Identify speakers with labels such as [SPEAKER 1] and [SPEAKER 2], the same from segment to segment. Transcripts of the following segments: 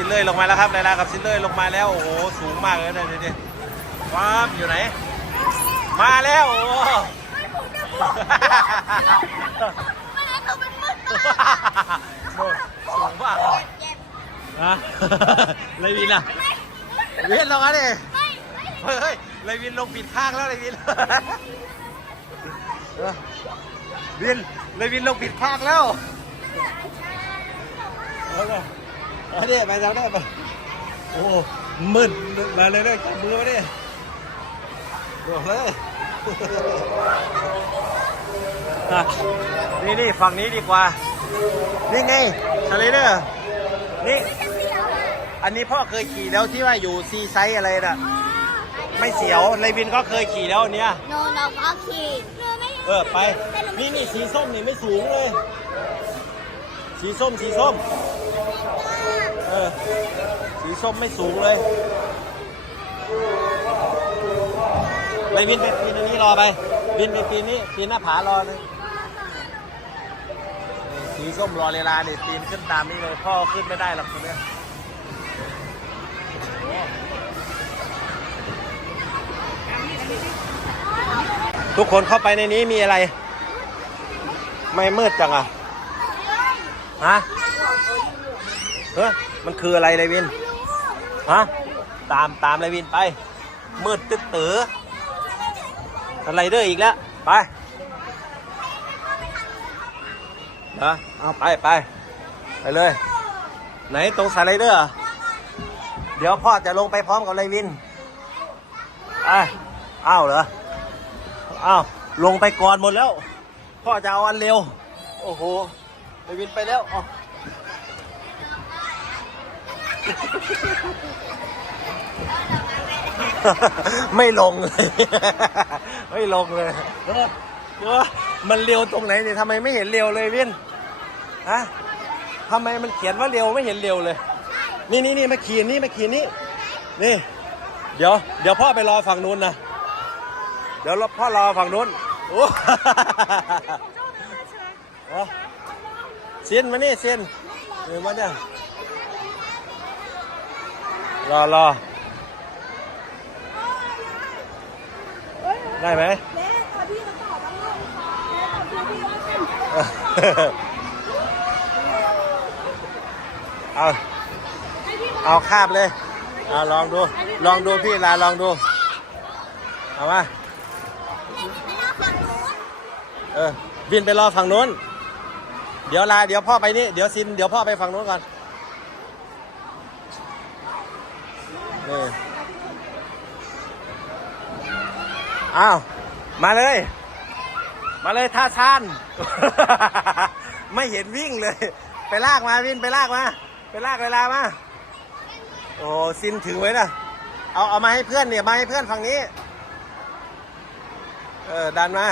[SPEAKER 1] ซิลเลอร์ลงมาแล้วครับไลลากับซิลเลอร์ลงมาแล้วโอ้โหสูงมากเลยนะเดี๋ยวดิว้ามอยู่ไหน มาแล้วโอ้โหโน่นสูงมากฮะไรวินอะเวียนลงมาดิเฮ้ยเฮ้ยไรวินลงปิดข้างแล้วไรวินเออวินไรวินลงปิดข้างแล้ว เอาเลยเอาดิไปแล้วได้ไปโอ้มึนมาเลยเลยจับมือมาดิบอกเลยอะนี่นี่ฝั่งนี้ดีกว่า นี่ไงทะเลเดอร์นี่ อันนี้พ่อเคยขี่แล้วที่ว่าอยู่ซีไซส์อะไรน่ะ ไม่เสียวเลวินก็เคยขี่แล้วอันเนี้ย
[SPEAKER 2] โนเราก็ขี่
[SPEAKER 1] เออไป นี่นี่สีส้มนี่ไม่สูงเลย สีส้มสีส้ม เออ สีส้มไม่สูงเลยไปวินไปปีนอันนี้รอไปวินไปปีนนี้ปีนหน้าผารอเลยสีส้มรอเวลาเนี่ยปีนขึ้นตามนี้เลยพ่อขึ้นไม่ได้หรอกคนเนี้ยทุกคนเข้าไปในนี้มีอะไร ไม่มืดจังอะ ฮะเฮ้ มันคืออะไรเลยวิน ฮะ ตามตามเลยวินไป มืดตึ๊ดตืออะไรเดอร์อีกแล้ว ไปนะเอาไปไปไปเลย ไหนตรงสไลเดอร์อะเดี๋ยวพ่อจะลงไปพร้อมกับเลยวินไปอ้าวเหรออ้าวลงไปก่อนหมดแล้ว พ่อจะเอาอันเร็ว โอ้โหเลยวินไปแล้วอ๋อ ไม่ลงเลย ไม่ลงเลยเออเออมันเร็วตรงไหนเนี่ยทำไมไม่เห็นเร็วเลยวินฮะทำไมมันเขียนว่าเร็วไม่เห็นเร็วเลย นี่นี่นี่มาขี่นี่มาขี่นี่นี่ เดี๋ยว เดี๋ยวพ่อไปรอฝั่งนู้นนะเดี๋ยวพ่อรอฝั่งนู้นโอ้เอาเซียนมานี่เซียนเออมาเนี่ย รอรอได้ไหม
[SPEAKER 2] แม่ขอพี่จะตอบบ้างเลยแม่ขอพี่พี่ว่า
[SPEAKER 1] เอาเอาคาบเลยเอาลองดู ลองดูพี่ลาลองดู เอามาเออบินไปรอฝั่งนู้น เดี๋ยวลา เดี๋ยวพ่อไปนี่ เดี๋ยวซิน เดี๋ยวพ่อไปฝั่งนู้นก่อน นี่อ้าว มาเลย มาเลยท่าชานไม่เห็นวิ่งเลย ไปลากมาวินไปลากมา ไปลากเวลามาโอ้ซินถึงไว้นะเอาเอามาให้เพื่อนเนี่ยมาให้เพื่อนฝั่งนี้ เออดันมา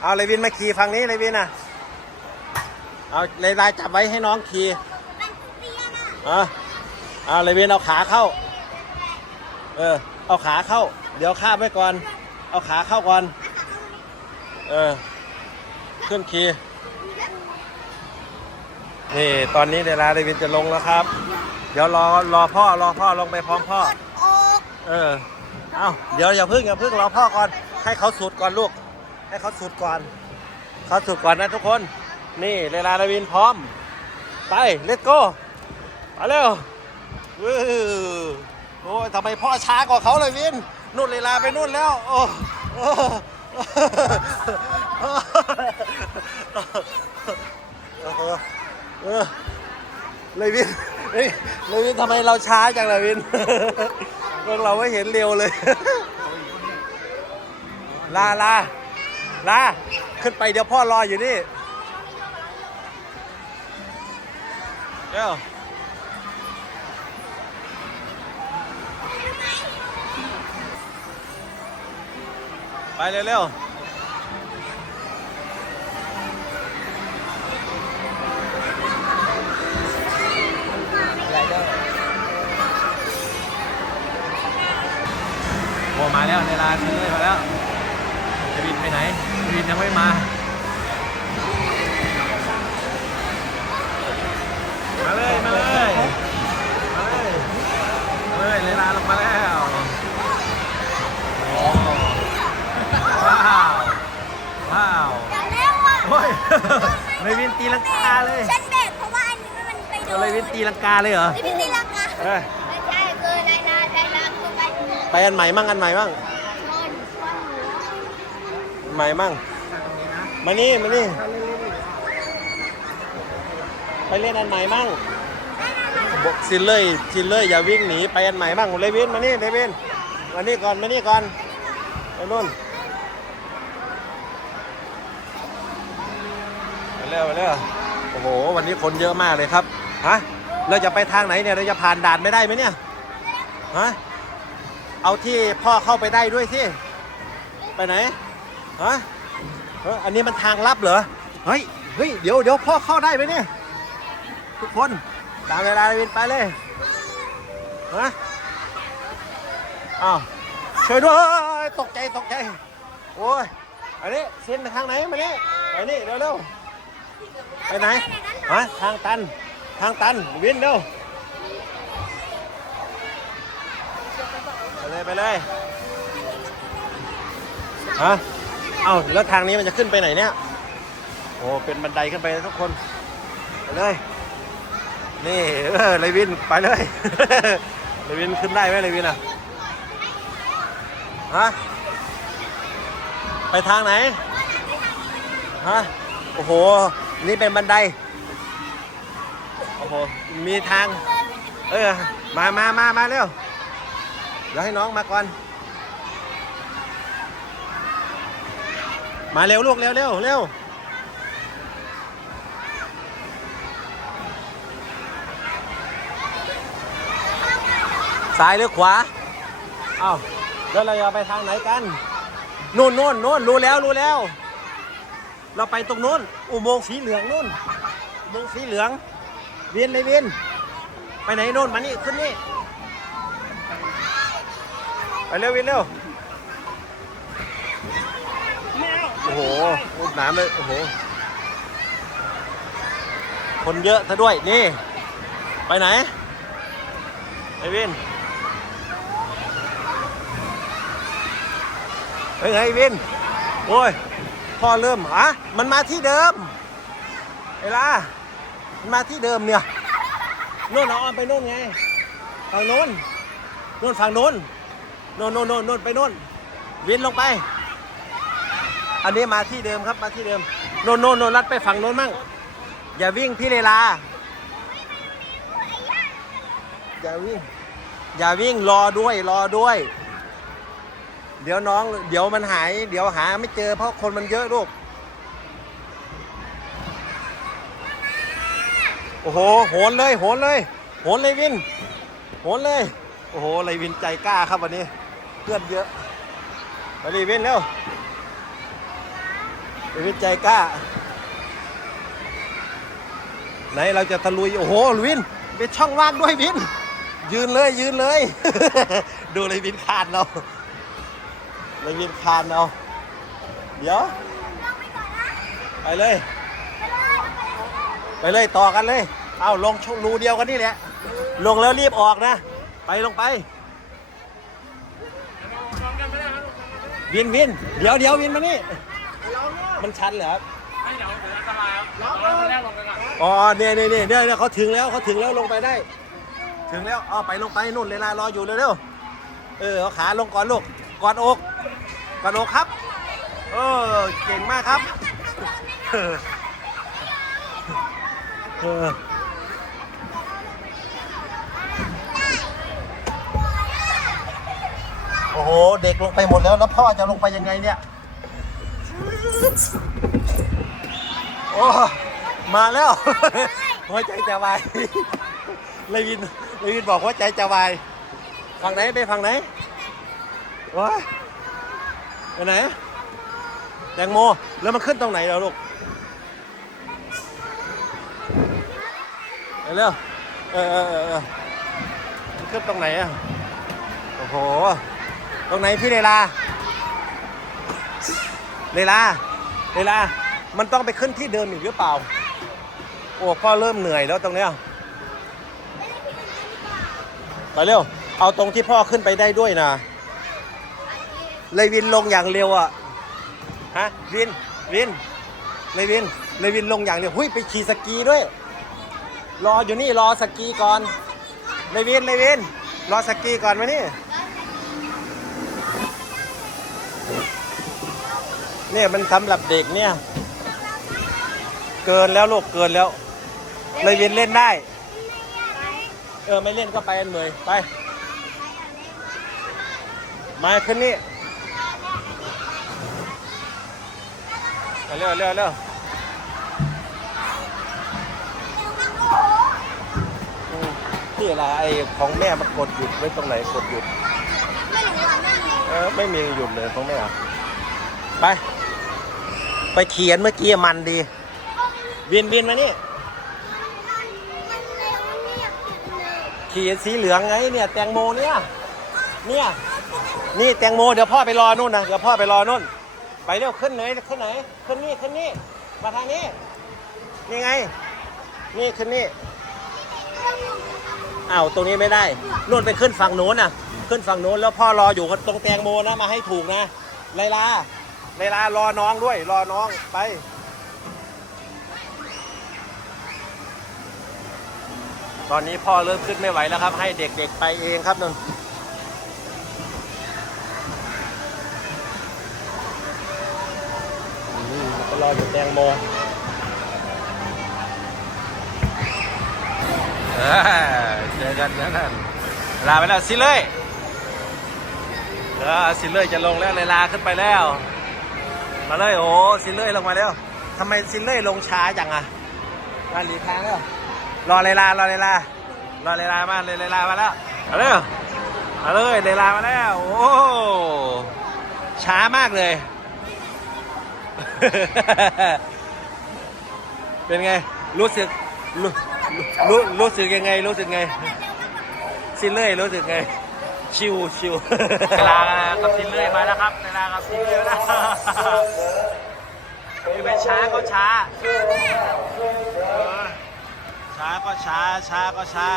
[SPEAKER 1] เอาเลยวินมาขี่ฝั่งนี้เลยวินอะ เอาเลยลายจับไว้ให้น้องขี่เอาเอาเลยวินเอาขาเข้า เออ เอาขาเข้า เดี๋ยวคาบไว้ก่อน เอาขาเข้าก่อน เออ ขึ้นขี่นี่ตอนนี้เดลาเดวินจะลงแล้วครับ เดี๋ยวรอรอพ่อรอพ่อลงไปพร้อมพ่อ เออ เอาเดี๋ยวอย่าพึ่งอย่าพึ่งรอพ่อก่อน ให้เขาสุดก่อนลูก ให้เขาสุดก่อน เขาสุดก่อนนะทุกคน นี่เดลาเดวินพร้อม ไปเลตโก้ไปเร็ววื้อ ยทำไมพ่อช้ากว่าเขาเลยวินนู่นเลลาไปนู่นแล้ว โอ้โอ้โอ้โหเออเลยวินเฮ้ยเลยวินทำไมเราช้าจังเลยวินพวกเราไม่เห็นเร็วเลย ลาลาลาขึ้นไปเดี๋ยวพ่อรออยู่นี่เดี๋ยว ไปเร็วๆโอ้มาแล้วในร้านเลยมาแล้วจะบินไปไหนจะบินยังไม่มา เลยวินตีลังกาเลยฉันเบรกเพราะ
[SPEAKER 2] ว่าอันนี้มันไป
[SPEAKER 1] โดนเลยวินตีลังกาเลยเหรอ
[SPEAKER 2] เลยตีลังกา
[SPEAKER 1] เออ
[SPEAKER 2] ไม่ใช่คือลายลาลายลาคือไป
[SPEAKER 1] ไปอันใหม่มั่งอันใหม่มั่งใหม่มั่งมานี่มานี่ไปเล่นอันใหม่มั่งบอกซินเลยซินเลยอย่าวิ่งหนีไปอันใหม่มั่งเลยวินมานี่เลยวินมานี่ก่อนมานี่ก่อนไปนู่น ร็วไปเร็วโอ้โห วันนี้คนเยอะมากเลยครับ ฮะ เราจะไปทางไหนเนี่ย เราจะผ่านด่านไม่ได้ไหมเนี่ย ฮะ เอาที่พ่อเข้าไปได้ด้วยสิ ไปไหน ฮะเอออันนี้มันทางลับเหรอ เฮ้ย เฮ้ย เดี๋ยวเดี๋ยวพ่อเข้าได้ไหมเนี่ย ทุกคน ตามเวลาวินไปเลย ฮะ อ้าวช่วยด้วย ตกใจ ตกใจ โอ้ย อันนี้เส้นไปทางไหนมาเนี่ไปนี่เร็วเร็ว ไปไหนฮะทางตัน ทางตัน วินเร็วไปเลยไปเลยฮะเอ้าแล้วทางนี้มันจะขึ้นไปไหนเนี่ย โอ้เป็นบันไดขึ้นไปทุกคน ไปเลย นี่เออเลยวิน ไปเลยเลยวินขึ้นได้ไหมเลยวินอะ ฮะ ไปทางไหน ฮะ โอ้โห นี่เป็นบันได โอ้โห มีทาง เออ มามามามาเร็ว เดี๋ยวให้น้องมาก่อน มาเร็วลูกเร็วเร็วเร็วซ้ายหรือขวาเอ้าแล้วเราจะไปทางไหนกัน นู่นนู่นนู่นรู้แล้วรู้แล้ว เราไปตรงนู้น อุโมงค์สีเหลืองนู่นอุโมงค์สีเหลือง เวียนเลยเวียนไปไหนนู่นมานี่ขึ้นนี่ ไปเร็วเวียนเร็ว โอ้โหรูปน้ำเลย โอ้โห คนเยอะซะด้วย นี่ ไปไหน ไอวิน เฮ้ยไงวิน โอ้ย พ่อเริ่มอะมันมาที่เดิมเวลามันมาที่เดิมเนี่ยโน่นเอาอ้อมไปโน่นไงฝั่งโน้นโน่นฝั่งโน้นโน่นโน่นโน่นโน่นไปโน่นวินลงไป อันนี้มาที่เดิมครับมาที่เดิมโน่นโน่นโน่นลัดไปฝั่งโน้นมั่งอย่าวิ่งพี่เลลาอย่าวิ่ง อย่าวิ่งรอด้วยรอด้วย เดี๋ยวน้อง เดี๋ยวมันหาย เดี๋ยวหาไม่เจอเพราะคนมันเยอะลูก โอ้โห โหนเลย โหนเลย โหนเลยวิน โหนเลย โอ้โหเลยวินใจกล้าครับวันนี้ เพื่อนเยอะไปดิวินเร็ววินใจกล้า ไหนเราจะตะลุย โอ้โห วินเป็นช่องว่างด้วยวิน ยืนเลย ยืนเลย ดูเลยวินคานเรา เลยวินคานเราเดี๋ยว ไปเลย ไปเลยต่อกันเลย เอาลงช่องรูเดียวกันนี่แหละ ลงแล้วรีบออกนะ ไปลงไป วินวิน เดี๋ยวเดี๋ยววินมานี่ มันชันเหรอครับ
[SPEAKER 3] ไม่เดี๋ยวเดี๋ยวอันตรายครับเราคนแรกลงกันก่อน
[SPEAKER 1] อ๋อเนี่ยเนี่ยเนี่ยเนี่ยเนี่ยเขาถึงแล้วเขาถึงแล้วลงไปได้ ถึงแล้วเอาไปลงไปนู่นเลยลารออยู่เร็วๆเออเอาขาลงก่อนลูกกอดอก กอดอกครับ เออ เก่งมากครับ เออเออโอ้โห เด็กลงไปหมดแล้ว แล้วพ่อจะลงไปยังไงเนี่ย โอ้ มาแล้ว หัวใจจะวายเลยวินเลยวินบอกหัวใจจะวาย ฝั่งไหนไปฝั่งไหนวะ ไปไหน แตงโม แล้วมันขึ้นตรงไหนแล้วลูกไปเร็วเออเออเออเออมันขึ้นตรงไหนอะ โอ้โห ตรงไหนพี่เลลาเลลาเลลามันต้องไปขึ้นที่เดิมอีกหรือเปล่า โอ้พ่อเริ่มเหนื่อยแล้วตรงเนี้ยไปเร็ว เอาตรงที่พ่อขึ้นไปได้ด้วยนะ เลยวินลงอย่างเร็วอะฮะวินวินเลยวินเลยวินลงอย่างเร็วหุ้ยไปขี่สกีด้วย รออยู่นี่รอสกีก่อนเลวินเลวินรอสกีก่อนมานี่เนี่ยมันสำหรับเด็กเนี่ย เกินแล้วลูกเกินแล้ว เลวินเล่นได้ เออไม่เล่นก็ไปอันเหมยไป มาขึ้นนี่ เอาเร็วเร็วเร็วอืมนี่อะไรไอ้ของแม่มันกดหยุดไว้ตรงไหนกดหยุด
[SPEAKER 2] ไม่รู้อะแม่ไง
[SPEAKER 1] เออไม่มีหยุดเลยของแม่อะไป ไปเขียนเมื่อกี้มันดี วินวินมานี่
[SPEAKER 2] มันเร็วเนี่ยเลย
[SPEAKER 1] เขียนสีเหลืองไงเนี่ยแตงโมเนี่ย เนี่ย นี่แตงโมเดี๋ยวพ่อไปรอนู่นนะเดี๋ยวพ่อไปรอนู่น ไปเร็วขึ้นไหนขึ้นไหนขึ้นนี่ขึ้นนี่มาทางนี้นี่ไง นี่ขึ้นนี่อ้าวตรงนี้ไม่ได้นู่นไปขึ้นฝั่งโน้นน่ะ ขึ้นฝั่งโน้นแล้วพ่อรออยู่ตรงแตงโมนะมาให้ถูกนะไลลาไลลารอน้องด้วย รอน้องไปตอนนี้พ่อเริ่มขึ้นไม่ไหวแล้วครับ ให้เด็กๆไปเองครับนุ่น รออยู่แตงโมเออเจอกันนะนั่นลาไปแล้วสิเลยเออสิเลยจะลงแล้วเลยลาขึ้นไปแล้ว มาเลยโอ้สิเลยลงมาแล้วทำไมสิเลยลงช้าจังอะมาหลีกทางแล้วรอเลยลารอเลยลารอเลยลามาเลยเลยลามาแล้วมาเร็วมาเลยเลยลามาแล้วโอ้ช้ามากเลย เป็นไง รู้สึกรู้รู้รู้สึกยังไง รู้สึกไงซินเล่ยรู้สึกไง ชิวชิวเวลากับซินเล่ยมาแล้วครับเวลากับซินเล่ยแล้วนี่เป็นช้าก็ช้าช้าก็ช้าช้าก็ช้า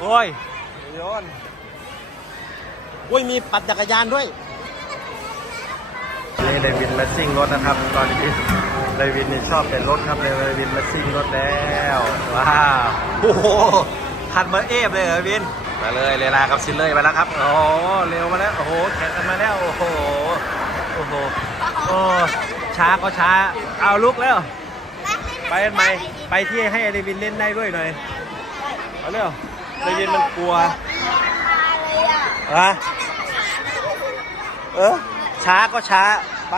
[SPEAKER 1] โอ้ยโยนโอ้ยมีปั่นจักรยานด้วย นี่เลวินมาซิ่งรถนะครับ ตอนนี้เลวินนี่ชอบเป็นรถครับเลยเลวินมาซิ่งรถแล้วว้าวโอ้โหคันเบอร์เอฟเลยเหรอวินมาเลยเลลากับซินเลยมาแล้วครับโอ้โหเร็วมาแล้วโอ้โหแข่งกันมาแล้วโอ้โหโอ้โหโอ้ช้าก็ช้าเอาลุกแล้ว ไปกันไหมไปที่ให้เดวินเล่นได้ด้วยหน่อยเอาเร็วเดวินมันกลัว
[SPEAKER 2] เลยอะ
[SPEAKER 1] ฮะเออ ช้าก็ช้า ไป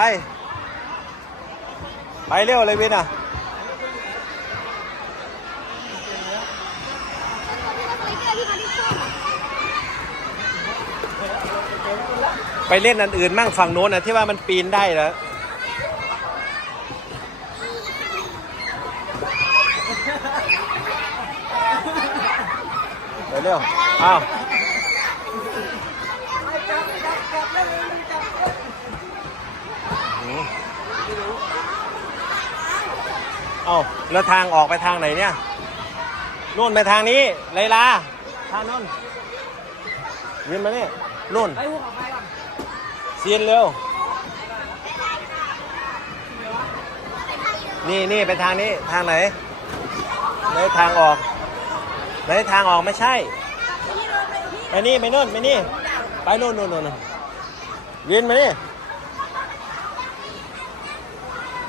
[SPEAKER 1] ไปเร็วเลยวินอะไปเล่นอันอื่นมั่งฝั่งโน้นนะที่ว่ามันปีนได้แล้วไปเร็วอ้าว เอาแล้วทางออกไปทางไหนเนี่ยนู่นไปทางนี้ไลลาทางนู้นยืนมาเนี่ยนู่น
[SPEAKER 3] ไอ้พวกของใครก่อน
[SPEAKER 1] เซียนเร็ว นี่นี่ไปทางนี้ทางไหนไหนทางออกไหนทางออกไม่ใช่ไปนี่ไปนู่นไปนี่ไปนู่นนู่นนู่นเวียนมาเนี่ย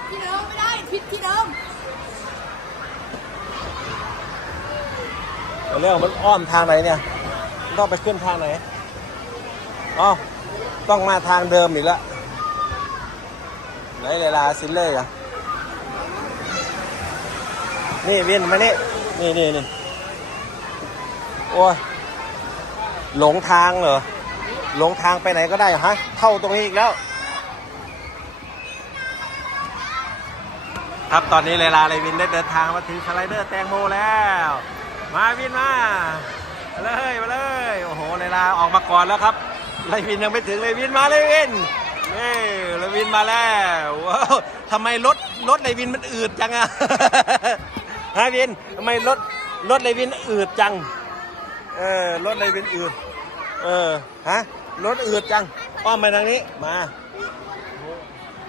[SPEAKER 2] ที่เดิมไม่ได้ผิดที่เดิม
[SPEAKER 1] ไป เร็วมันอ้อมทางไหนเนี่ย ต้องไปขึ้นทางไหนอ๋อต้องมาทางเดิมอีกแล้วไหนเวลาซินเล่อะนี่เวียนมานี่นี่นี่นี่โอ้ยหลงทางเหรอ หลงทางไปไหนก็ได้ฮะ เข้าตรงนี้อีกแล้ว ครับตอนนี้เลลาเลวินได้เดินทางมาถึงสไลเดอร์แตงโมแล้ว มาวินมามาเลยมาเลยโอ้โหเลลาออกมาก่อนแล้วครับเลวินยังไม่ถึงเลวินมาเลวินเอ้ยเลวินมาแล้วว้าวทำไมรถรถเลวินมันอืดจังอะฮะวินทำไมรถรถเลวินอืดจังเออรถเลวินอืดเออฮะรถอืดจังอ้อมไปทางนี้มา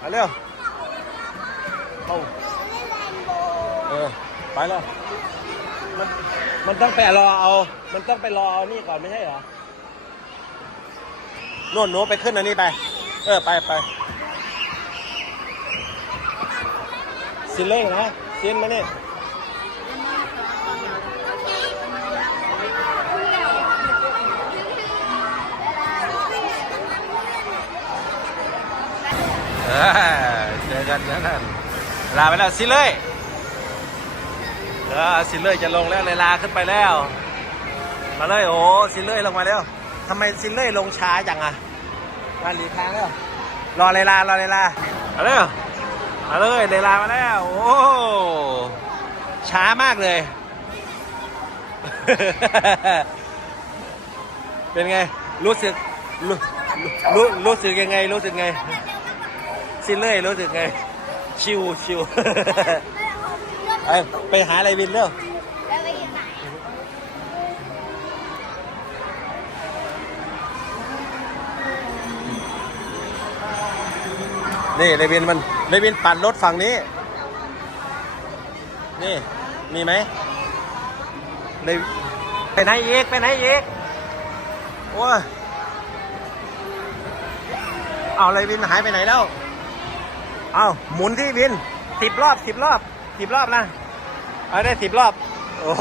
[SPEAKER 1] มาเร็วเข้าเออไปแล้วมัน มันต้องไปรอเอา มันต้องไปรอเอานี่ก่อนไม่ใช่เหรอโน่นหนูไปขึ้นอันนี้ไป เออ ไปไปซินเล่งนะซินมานี่เออเจอกันนะนั่นลาไปแล้วซินเลย เออซินเลยจะลงแล้วเลยลาขึ้นไปแล้ว มาเลยโอ้ซินเลยลงมาแล้วทำไมซินเลยลงช้าจังอะมาหลีทางแล้วรอเลยลารอเลยลามาเลยมาเลยเลยลามาแล้วโอ้ช้ามากเลย เป็นไงรู้สึกรู้รู้รู้สึกยังไงรู้สึกไงซินเลยรู้สึกไงชิวชิว ไปไปหาอะไรวินเร็ว
[SPEAKER 2] แล้วไปอยู่ไหน
[SPEAKER 1] นี่เลวินมันเลวินปั่นรถฝั่งนี้ นี่มีไหมเลวไปไหนอีกไปไหนอีกโอ้ยเอาเลวินหายไปไหนแล้ว เอาหมุนที่วินสิบรอบสิบรอบ สิบรอบนะเอาได้สิบรอบ โอ้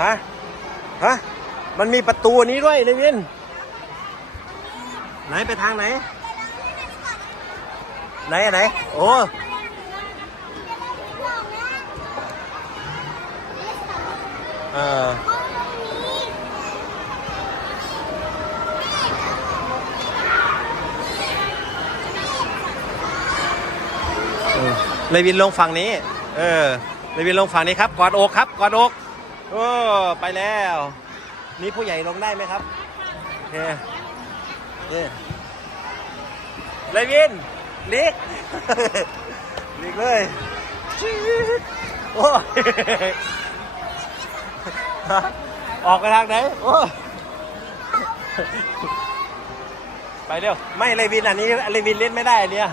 [SPEAKER 1] ฮะ ฮะ มันมีประตูนี้ด้วยนายวิน ไหนไปทางไหน ไหนอันไหน โอ้เออ เลยวินลงฝั่งนี้ เออ เลยวินลงฝั่งนี้ครับ กอดอกครับ กอดอกโอ้ไปแล้ว นี่ผู้ใหญ่ลงได้ไหมครับโอเคโอเคเลยวินลิกลิกเลยโอ้ออกไปทางไหนโอ้ไปเร็ว ไม่เลวินอันนี้เลวินเล่นไม่ได้อันเนี้ย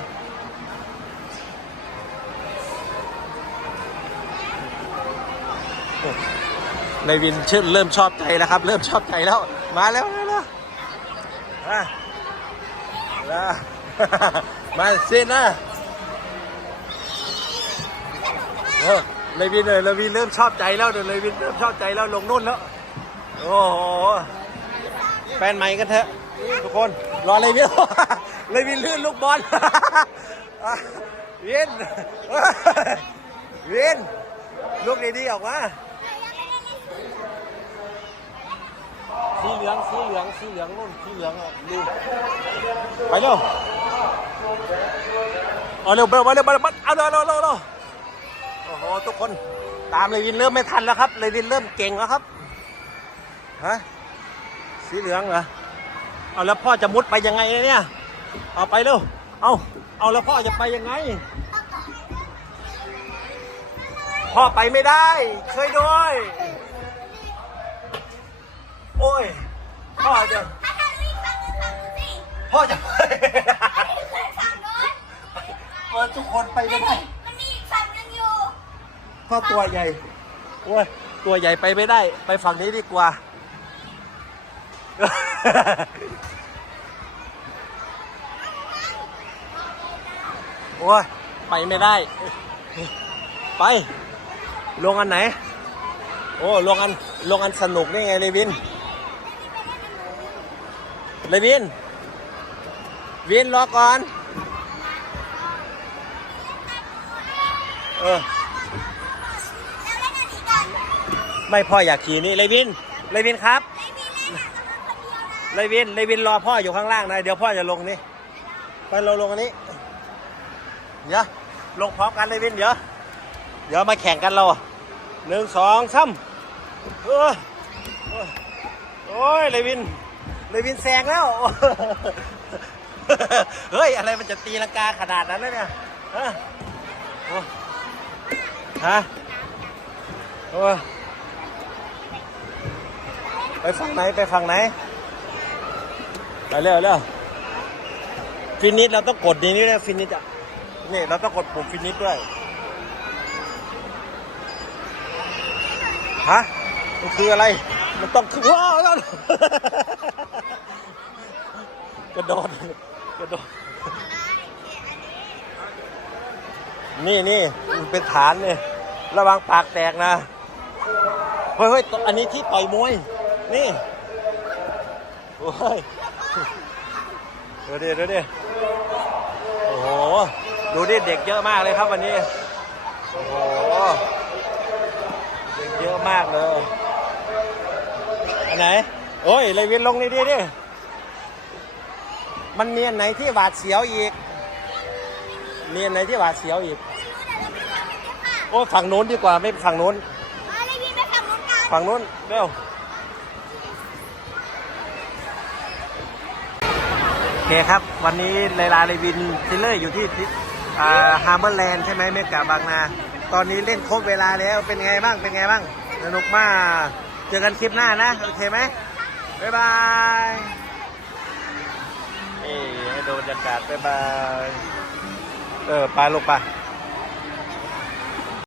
[SPEAKER 1] เลวินชื่อเริ่มชอบใจแล้วครับ เริ่มชอบใจแล้ว มาแล้วมาแล้วมามาสินะเออเลวินเลยเลวินเริ่มชอบใจแล้วเดี๋ยวเลวินเริ่มชอบใจแล้วลงนู่นแล้วโอ้โหแฟนใหม่กันเถอะทุกคนรอเลยวินเลยวินลื่นลูกบอลวินวินลูกดีๆออกมา สีเหลือง สีเหลือง สีเหลืองนู่น สีเหลืองอะดูไปเร็วเอาเร็วไปเร็วไปเร็วไปเร็วเอาเร็วเร็วเร็วเร็วโอ้โห ทุกคน ตามเลยวินเริ่มไม่ทันแล้วครับ เลยวินเริ่มเก่งแล้วครับ ฮะ สีเหลืองเหรอ เอาแล้วพ่อจะมุดไปยังไงเนี่ย เอาไปเร็ว เอาเอาแล้วพ่อจะไปยังไง พ่อไปไม่ได้เคยด้วย โอ้ย พ่อจะ
[SPEAKER 2] ถ้าท่านวิ่งฝั่งนู้นฝั่งนู้นสิ
[SPEAKER 1] พ่อจะ ไป
[SPEAKER 2] ขึ้นฝั่งนู้น
[SPEAKER 1] เออทุกคนไปไม่ได้
[SPEAKER 2] มันมีอีกฝั่งนึงอยู่
[SPEAKER 1] พ่อตัวใหญ่โอ้ยตัวใหญ่ไปไม่ได้ ไปฝั่งนี้ดีกว่า โอ้ยไปไม่ได้ ไป ลงอันไหน โอ้ลงอันลงอันสนุกนี่ไงเลวิน เลวิน วินรอก่อน เออ ไม่พ่ออยากขี่นี่เลวินเลวินครับ
[SPEAKER 2] ไม่มีเล่นอะมันคนเดียวนะ
[SPEAKER 1] เลวินเลวินรอพ่ออยู่ข้างล่างนะเดี๋ยวพ่อจะลงนี่ ไปเราลงอันนี้ เดี๋ยวลงพร้อมกันเลวินเดี๋ยว เดี๋ยวมาแข่งกันเราหนึ่งสองสามเออโอ้ยเลวิน เลยวินแซงแล้ว เฮ้ย อะไรมันจะตีลังกาขนาดนั้นเลยเนี่ยฮะโอ้ฮะไปฝั่งไหน ไปฝั่งไหน ไปเร็วเร็วฟินิชเราต้องกดนี้ด้วยฟินิชอะ นี่เราต้องกดปุ่มฟินิชด้วย ฮะ มันคืออะไร มันต้องคือว้าแล้ว กระโดดกระโดดนี่นี่มันเป็นฐานเนี่ยระวังปากแตกนะเฮ้ยเฮ้ยอันนี้ที่ต่อยมวย นี่โอ้ยเดี๋ยวดิเดี๋ยวดิโอ้โหดูดิเด็กเยอะมากเลยครับวันนี้โอ้โหเด็กเยอะมากเลยอันไหนโอ้ยเลยวินลงนี่ดิดิ มันเนียนไหนที่หวาดเสียวอีกเนียนไหนที่หวาดเสียวอีก โอ้ฝั่งนู้นดีกว่าไม่ฝั่งนู้น
[SPEAKER 2] อะไรพี่ไปขับรถกัน
[SPEAKER 1] ฝั่งนู้นเร็วโอเคครับ วันนี้ไลลาเลวินทิลเลอร์อยู่ที่ฮาร์เบอร์แลนด์ใช่ไหมเมกาบางนา ตอนนี้เล่นครบเวลาแล้วเป็นไงบ้างเป็นไงบ้างสนุกมาก เจอกันคลิปหน้านะ โอเคไหมบ๊ายบาย นี่ให้ดูบรรยากาศบ๊ายบาย เออไปลูกไป